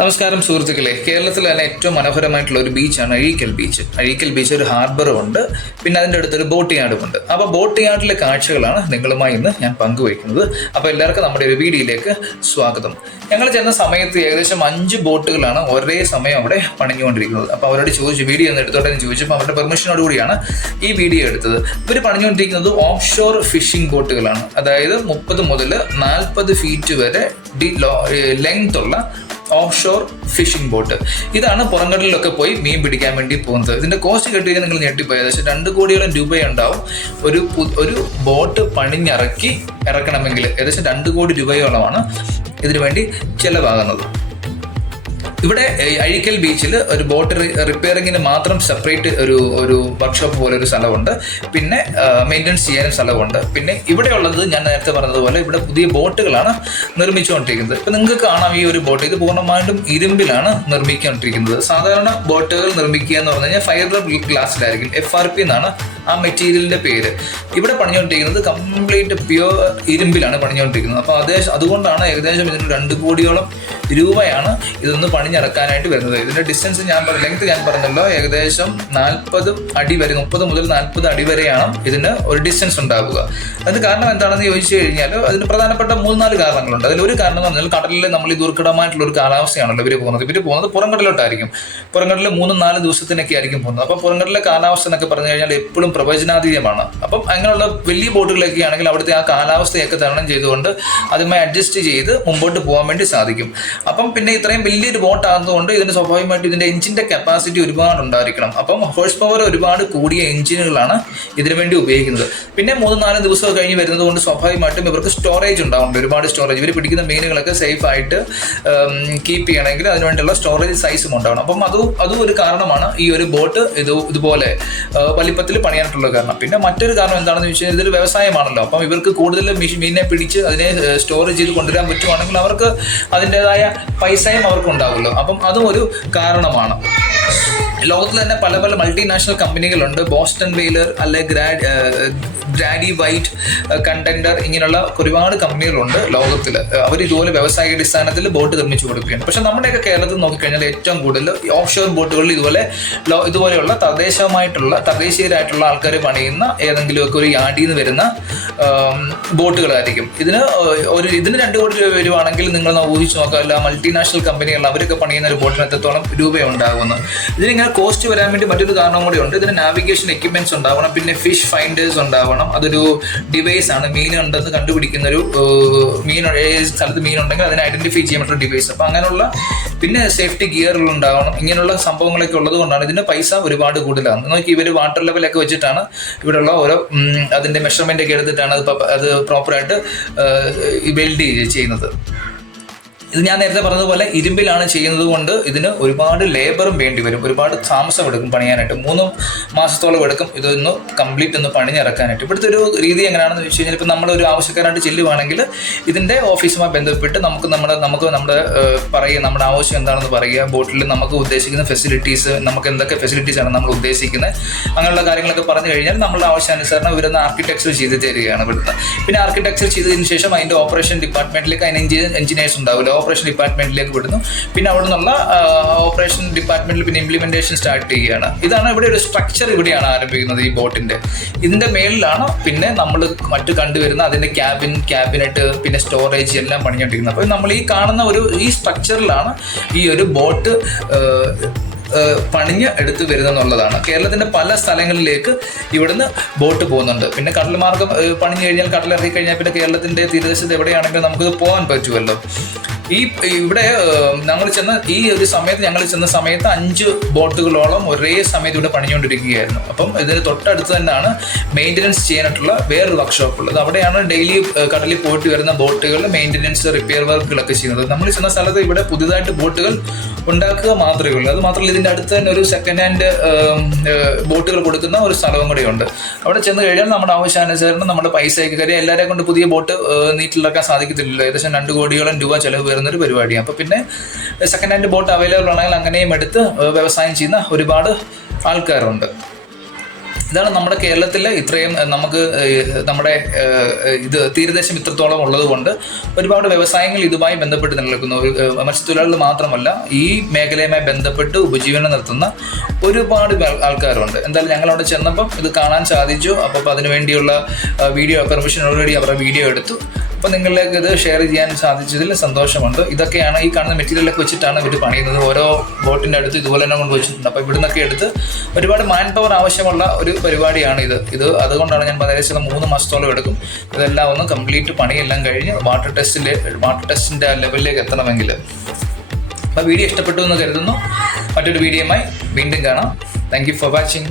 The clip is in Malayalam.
നമസ്കാരം സുഹൃത്തുക്കളെ. കേരളത്തിൽ തന്നെ ഏറ്റവും മനോഹരമായിട്ടുള്ള ഒരു ബീച്ചാണ് അഴീക്കൽ ബീച്ച്. അഴീക്കൽ ബീച്ച് ഒരു ഹാർബറും ഉണ്ട്. പിന്നെ അതിന്റെ അടുത്തൊരു ബോട്ട് യാർഡും ഉണ്ട് അപ്പോൾ ബോട്ട് യാർഡിലെ കാഴ്ചകളാണ് നിങ്ങളുമായി ഇന്ന് ഞാൻ പങ്കുവയ്ക്കുന്നത്. അപ്പോൾ എല്ലാവർക്കും നമ്മുടെ ഒരു വീഡിയോയിലേക്ക് സ്വാഗതം. ഞങ്ങൾ ചെന്ന സമയത്ത് ഏകദേശം അഞ്ച് ബോട്ടുകളാണ് ഒരേ സമയം അവിടെ പണിഞ്ഞുകൊണ്ടിരിക്കുന്നത്. അപ്പോൾ അവരോട് ചോദിച്ചു വീഡിയോ ഒന്ന് എടുത്തോട്ടെ? എന്ന് ചോദിച്ചപ്പോൾ അവരുടെ പെർമിഷനോട് കൂടിയാണ് ഈ വീഡിയോ എടുത്തത്. ഇവർ പണിഞ്ഞുകൊണ്ടിരിക്കുന്നത് ഓഫ് ഷോർ ഫിഷിംഗ് ബോട്ടുകളാണ്. അതായത് മുപ്പത് മുതൽ നാൽപ്പത് ഫീറ്റ് വരെ ഡി ലെങ്ത് ഉള്ള ഓഫ് ഷോർ ഫിഷിംഗ് ബോട്ട് ഇതാണ് പുറംകടലിലൊക്കെ പോയി മീൻ പിടിക്കാൻ വേണ്ടി പോകുന്നത്. ഇതിന്റെ കോസ്റ്റ് കേട്ട് നിങ്ങൾ ഞെട്ടിപ്പോയി ഏകദേശം രണ്ട് കോടിയോളം രൂപയുണ്ടാവും ഒരു ഒരു ബോട്ട് പണിഞ്ഞിറക്കി ഇറക്കണമെങ്കിൽ ഏകദേശം രണ്ട് കോടി രൂപയോളമാണ് ഇതിനു വേണ്ടി ചെലവാകുന്നത്. ഇവിടെ അഴിക്കൽ ബീച്ചിൽ ഒരു ബോട്ട് റിപ്പയറിങ്ങിന് മാത്രം സെപ്പറേറ്റ് ഒരു ഒരു വർക്ക്ഷോപ്പ് പോലെ ഒരു സ്ഥലമുണ്ട്. പിന്നെ മെയിന്റനൻസ് ചെയ്യാനും സ്ഥലമുണ്ട്. പിന്നെ ഇവിടെ ഉള്ളത് ഞാൻ നേരത്തെ പറഞ്ഞതുപോലെ ഇവിടെ പുതിയ ബോട്ടുകളാണ് നിർമ്മിച്ചുകൊണ്ടിരിക്കുന്നത്. ഇപ്പം നിങ്ങൾക്ക് കാണാം ഈ ഒരു ബോട്ട്. ഇത് പൂർണമായിട്ടും ഇരുമ്പിലാണ് നിർമ്മിച്ചുകൊണ്ടിരിക്കുന്നത്. സാധാരണ ബോട്ടുകൾ നിർമ്മിക്കുക എന്ന് പറഞ്ഞു കഴിഞ്ഞാൽ ഫൈബർ ഗ്ലാസ്സിലായിരിക്കും എഫ് ആർ പി എന്നാണ് ആ മെറ്റീരിയലിന്റെ പേര്. ഇവിടെ പണിഞ്ഞുകൊണ്ടിരിക്കുന്നത് കംപ്ലീറ്റ് പ്യുവർ ഇരുമ്പിലാണ് പണിഞ്ഞുകൊണ്ടിരിക്കുന്നത്. അപ്പോൾ അതേ അതുകൊണ്ടാണ് ഏകദേശം ഇതിന് രണ്ട് കോടിയോളം രൂപയാണ് ഇതൊന്ന് പണിഞ്ഞിറക്കാനായിട്ട് വരുന്നത്. ഇതിന്റെ ഡിസ്റ്റൻസ് ഞാൻ ലെങ്ത് ഞാൻ പറഞ്ഞല്ലോ ഏകദേശം നാൽപ്പത് അടി വരെ മുപ്പത് മുതൽ നാൽപ്പത് അടി വരെയാണ് ഇതിന് ഒരു ഡിസ്റ്റൻസ് ഉണ്ടാവുക. അതിന് കാരണം എന്താണെന്ന് ചോദിച്ചു കഴിഞ്ഞാൽ അതിന് പ്രധാനപ്പെട്ട മൂന്നാൽ നാല് കാരണങ്ങളുണ്ട്. അതിൽ ഒരു കാരണം എന്ന് പറഞ്ഞാൽ കടലിൽ നമ്മൾ ഈ ദുർഘടമായിട്ടുള്ള ഒരു കാലാവസ്ഥയാണല്ലോ ഇവർ പോകുന്നത്. ഇവർ പോകുന്നത് പുറംകടലോട്ടായിരിക്കും പുറംകടലിൽ മൂന്നും നാല് ദിവസത്തിനൊക്കെ ആയിരിക്കും പോകുന്നത്. അപ്പോൾ പുറംകടലിലെ കാലാവസ്ഥ എന്നൊക്കെ പറഞ്ഞു കഴിഞ്ഞാൽ എപ്പോഴും പ്രവചനാതീതമാണ്. അപ്പം അങ്ങനെയുള്ള വലിയ ബോട്ടുകളൊക്കെ ആണെങ്കിൽ അവിടുത്തെ ആ കാലാവസ്ഥയൊക്കെ തരണം ചെയ്തുകൊണ്ട് അതുമായി അഡ്ജസ്റ്റ് ചെയ്ത് മുമ്പോട്ട് പോകാൻ വേണ്ടി സാധിക്കും. അപ്പം പിന്നെ ഇത്രയും വലിയൊരു ബോട്ട് ആകുന്നതുകൊണ്ട് ഇതിന്റെ സ്വാഭാവികമായിട്ടും ഇതിന്റെ എഞ്ചിന്റെ കപ്പാസിറ്റി ഒരുപാട് ഉണ്ടായിരിക്കണം അപ്പം ഹോഴ്സ് പവർ ഒരുപാട് കൂടിയ എഞ്ചിനുകളാണ് ഇതിനു വേണ്ടി ഉപയോഗിക്കുന്നത്. പിന്നെ മൂന്ന് നാല് ദിവസം കഴിഞ്ഞ് വരുന്നത് കൊണ്ട് സ്വാഭാവികമായിട്ടും ഇവർക്ക് സ്റ്റോറേജ് ഉണ്ടാവുന്നുണ്ട്. ഒരുപാട് സ്റ്റോറേജ് ഇവർ പിടിക്കുന്ന മീനുകളൊക്കെ സേഫ് ആയിട്ട് കീപ്പ് ചെയ്യണമെങ്കിൽ അതിനുവേണ്ടിയുള്ള സ്റ്റോറേജ് സൈസും ഉണ്ടാവണം. അപ്പം അതും അതും ഒരു കാരണമാണ് ഈ ഒരു ബോട്ട് ഇത് ഇതുപോലെ വലിപ്പത്തിൽ പണിയാനായിട്ടുള്ള കാരണം. പിന്നെ മറ്റൊരു കാരണം എന്താണെന്ന് വെച്ച് കഴിഞ്ഞാൽ ഇതൊരു വ്യവസായമാണല്ലോ. അപ്പം ഇവർക്ക് കൂടുതൽ മീനിനെ പിടിച്ച് അതിനെ സ്റ്റോർ ചെയ്ത് കൊണ്ടുവരാൻ പറ്റുവാണെങ്കിൽ അവർക്ക് അതിന്റെതായ പൈസയും അവർക്ക് ഉണ്ടാവുമല്ലോ അപ്പം അതും ഒരു കാരണമാണ്. ലോകത്തിൽ തന്നെ പല പല മൾട്ടിനാഷണൽ കമ്പനികളുണ്ട് ബോസ്റ്റൺ വെയിലർ അല്ലെ ഗ്രാഡ് ഗ്രാഡി വൈറ്റ് കണ്ടൻഡർ ഇങ്ങനെയുള്ള ഒരുപാട് കമ്പനികളുണ്ട് ലോകത്തിൽ അവർ ഇതുപോലെ വ്യവസായിക അടിസ്ഥാനത്തിൽ ബോട്ട് നിർമ്മിച്ചു കൊടുക്കുകയാണ്. പക്ഷെ നമ്മുടെയൊക്കെ കേരളത്തിൽ നോക്കിക്കഴിഞ്ഞാൽ ഏറ്റവും കൂടുതൽ ഓഫ് ഷോർ ബോട്ടുകളിൽ ഇതുപോലെ ഇതുപോലെയുള്ള തദ്ദേശമായിട്ടുള്ള തദ്ദേശീയരായിട്ടുള്ള ആൾക്കാർ പണിയുന്ന ഏതെങ്കിലുമൊക്കെ ഒരു യാർഡിൽ നിന്ന് വരുന്ന ബോട്ടുകളായിരിക്കും. ഇതിന് ഒരു ഇതിന് രണ്ട് കോടി രൂപ വരുവാണെങ്കിൽ നിങ്ങൾ ഊഹിച്ച് നോക്കാമല്ല മൾട്ടിനാഷണൽ കമ്പനികൾ അവരൊക്കെ പണിയുന്ന ഒരു ബോട്ടിന് എത്രത്തോളം രൂപയുണ്ടാകുന്നു ഇതിനിങ്ങനെ കോസ്റ്റ് വരാൻ വേണ്ടി മറ്റൊരു കാരണം കൂടി ഉണ്ട്. ഇതിന് നാവിഗേഷൻ എക്യുപ്മെന്റ്സ് ഉണ്ടാവണം. പിന്നെ ഫിഷ് ഫൈൻഡേഴ്സ് ഉണ്ടാവണം. അതൊരു ഡിവൈസ് ആണ്. മീൻ ഉണ്ടെന്ന് കണ്ടുപിടിക്കുന്ന ഒരു മീൻ സ്ഥലത്ത് മീൻ ഉണ്ടെങ്കിൽ അതിനെ ഐഡന്റിഫൈ ചെയ്യാൻ പറ്റുന്ന ഡിവൈസ് അപ്പൊ അങ്ങനെയുള്ള പിന്നെ സേഫ്റ്റി ഗിയറുകൾ ഉണ്ടാവണം. ഇങ്ങനെയുള്ള സംഭവങ്ങളൊക്കെ ഉള്ളത് കൊണ്ടാണ് ഇതിന്റെ പൈസ ഒരുപാട് കൂടുതലാണ്. നോക്കി ഇവർ വാട്ടർ ലെവലൊക്കെ വെച്ചിട്ടാണ് ഇവിടെയുള്ള ഓരോ അതിന്റെ മെഷർമെന്റ് ഒക്കെ എടുത്തിട്ടാണ് അത് അത് പ്രോപ്പറായിട്ട് ബിൽഡ് ചെയ്യുന്നത്. ഇത് ഞാൻ നേരത്തെ പറഞ്ഞതുപോലെ ഇരുമ്പിലാണ് ചെയ്യുന്നത് കൊണ്ട് ഇതിന് ഒരുപാട് ലേബറും വേണ്ടി വരും. ഒരുപാട് താമസം എടുക്കും പണിയാനായിട്ട്. മൂന്ന് മാസത്തോളം എടുക്കും. ഇതൊന്ന് കംപ്ലീറ്റ് ഒന്ന് പണിഞ്ഞിറക്കാനായിട്ട്. ഇവിടുത്തെ ഒരു രീതി എങ്ങനെയാണെന്ന് വെച്ച് കഴിഞ്ഞാൽ ഇപ്പം നമ്മളൊരു ആവശ്യക്കാരായിട്ട് ചെല്ലുവാണെങ്കിൽ ഇതിന്റെ ഓഫീസുമായി ബന്ധപ്പെട്ട് നമുക്ക് നമ്മുടെ നമുക്ക് നമ്മുടെ പറയുക നമ്മുടെ ആവശ്യം എന്താണെന്ന് പറയുക ബോട്ടിൽ നമുക്ക് ഉദ്ദേശിക്കുന്ന ഫെസിലിറ്റീസ് നമുക്ക് എന്തൊക്കെ ഫെസിലിറ്റീസ് ആണ് നമ്മൾ ഉദ്ദേശിക്കുന്നത് അങ്ങനെയുള്ള കാര്യങ്ങളൊക്കെ പറഞ്ഞു കഴിഞ്ഞാൽ നമ്മളുടെ ആവശ്യാനുസരണം ഇവരൊന്ന് ആർക്കിടെക്ചർ ചെയ്ത് തരികയാണ് ഇവിടുത്തെ. പിന്നെ ആർക്കിടെക്ചർ ചെയ്തതിന് ശേഷം അതിന്റെ ഓപ്പറേഷൻ ഡിപ്പാർട്ട്മെന്റിലേക്ക് അതിന് എഞ്ചിനീയേഴ്സ് ഉണ്ടാവില്ല ഓപ്പറേഷൻ ഡിപ്പാർട്ട്മെന്റിലേക്ക് വിടുന്നു. പിന്നെ അവിടെ നിന്നുള്ള ഓപ്പറേഷൻ ഡിപ്പാർട്ട്മെന്റിൽ പിന്നെ ഇംപ്ലിമെന്റേഷൻ സ്റ്റാർട്ട് ചെയ്യുകയാണ്. ഇതാണ് ഇവിടെ ഒരു സ്ട്രക്ചർ ഇവിടെയാണ് ആരംഭിക്കുന്നത് ഈ ബോട്ടിന്റെ. ഇതിന്റെ മേളിലാണ് പിന്നെ നമ്മൾ മറ്റു കണ്ടുവരുന്ന അതിന്റെ ക്യാബിൻ ക്യാബിനറ്റ് പിന്നെ സ്റ്റോറേജ് എല്ലാം പണിഞ്ഞോണ്ടിരിക്കുന്നത് അപ്പോൾ നമ്മൾ ഈ കാണുന്ന ഒരു ഈ സ്ട്രക്ചറിലാണ് ഈ ഒരു ബോട്ട് പണിഞ്ഞ് എടുത്തു വരുന്നെന്നുള്ളതാണ്. കേരളത്തിന്റെ പല സ്ഥലങ്ങളിലേക്ക് ഇവിടുന്ന് ബോട്ട് പോകുന്നുണ്ട്. പിന്നെ കടൽ മാർഗം പണിഞ്ഞു കഴിഞ്ഞാൽ കടലിറങ്ങി കഴിഞ്ഞാൽ പിന്നെ കേരളത്തിന്റെ തീരദേശത്ത് എവിടെയാണെങ്കിലും നമുക്കിത് പോകാൻ പറ്റുമല്ലോ. ഈ ഇവിടെ ഞങ്ങൾ ചെന്ന ഈ ഒരു സമയത്ത് ഞങ്ങൾ ചെന്ന സമയത്ത് അഞ്ച് ബോട്ടുകളോളം ഒരേ സമയത്ത് ഇവിടെ പണിഞ്ഞുകൊണ്ടിരിക്കുകയായിരുന്നു. അപ്പം ഇതിന് തൊട്ടടുത്ത് തന്നെയാണ് മെയിന്റനൻസ് ചെയ്യാനായിട്ടുള്ള വേറൊരു വർക്ക്ഷോപ്പ് ഉള്ളത്. അവിടെയാണ് ഡെയിലി കടലിൽ പോയിട്ട് വരുന്ന ബോട്ടുകൾ മെയിന്റനൻസ് റിപ്പയർ വർക്കുകളൊക്കെ ചെയ്യുന്നത്. നമ്മൾ ചെന്ന സ്ഥലത്ത് ഇവിടെ പുതിയതായിട്ട് ബോട്ടുകൾ ഉണ്ടാക്കുക മാത്രമേ ഉള്ളൂ. അത് മാത്രമല്ല ഇതിന്റെ അടുത്ത് തന്നെ ഒരു സെക്കൻഡ് ഹാൻഡ് ബോട്ടുകൾ കൊടുക്കുന്ന ഒരു സ്ഥലവും കൂടെ ഉണ്ട്. അവിടെ ചെന്ന് കഴിഞ്ഞാൽ നമ്മുടെ ആവശ്യാനുസരണം നമ്മുടെ പൈസയൊക്കെ കാര്യം എല്ലാവരെ കൊണ്ട് പുതിയ ബോട്ട് നീറ്റിലിറക്കാൻ സാധിക്കത്തില്ലല്ലോ. ഏകദേശം രണ്ട് കോടിയോളം രൂപ ചെലവ് വരുന്ന ഒരു പരിപാടിയാണ്. അപ്പോൾ പിന്നെ സെക്കൻഡ് ഹാൻഡ് ബോട്ട് അവൈലബിൾ ആണെങ്കിൽ അങ്ങനെയും എടുത്ത് വ്യവസായം ചെയ്യുന്ന ഒരുപാട് ആൾക്കാരുണ്ട്. ഇതാണ് നമ്മുടെ കേരളത്തിൽ ഇത്രയും നമുക്ക് നമ്മുടെ ഇത് തീരദേശം ഇത്രത്തോളം ഉള്ളതുകൊണ്ട് ഒരുപാട് വ്യവസായങ്ങൾ ഇതുമായി ബന്ധപ്പെട്ട് നിലനിൽക്കുന്നു. മത്സ്യത്തൊഴിലാളികൾ മാത്രമല്ല ഈ മേഖലയുമായി ബന്ധപ്പെട്ട് ഉപജീവനം നടത്തുന്ന ഒരുപാട് ആൾക്കാരുണ്ട്. എന്തായാലും ഞങ്ങൾ അവിടെ ചെന്നപ്പം ഇത് കാണാൻ സാധിച്ചു. അപ്പോൾ അതിനു വേണ്ടിയുള്ള വീഡിയോ പെർമിഷൻ ഓൾറെഡി അവരുടെ വീഡിയോ എടുത്തു. അപ്പോൾ നിങ്ങളിലേക്ക് ഇത് ഷെയർ ചെയ്യാൻ സാധിച്ചതിൽ സന്തോഷമുണ്ട്. ഇതൊക്കെയാണ് ഈ കാണുന്ന മെറ്റീരിയലൊക്കെ വെച്ചിട്ടാണ് ഇവർ പണിയുന്നത്. ഓരോ ബോട്ടിന്റെ അടുത്ത് ഇതുപോലെ തന്നെ കൊണ്ട് വെച്ചിട്ടുണ്ട്. അപ്പോൾ ഇവിടുന്നൊക്കെ എടുത്ത് ഒരുപാട് മാൻ പവർ ആവശ്യമുള്ള ഒരു പരിപാടിയാണ് ഇത്. ഇത് അതുകൊണ്ടാണ് ഞാൻ ഏകദേശം മൂന്ന് മാസത്തോളം എടുക്കും. ഇതെല്ലാം ഒന്ന് കംപ്ലീറ്റ് പണിയെല്ലാം കഴിഞ്ഞ് വാട്ടർ ടെസ്റ്റിൽ വാട്ടർ ടെസ്റ്റിന്റെ ആ ലെവലിലേക്ക് എത്തണമെങ്കിൽ. അപ്പോൾ വീഡിയോ ഇഷ്ടപ്പെട്ടു എന്ന് കരുതുന്നു. മറ്റൊരു വീഡിയോയുമായി വീണ്ടും കാണാം. Thank you for watching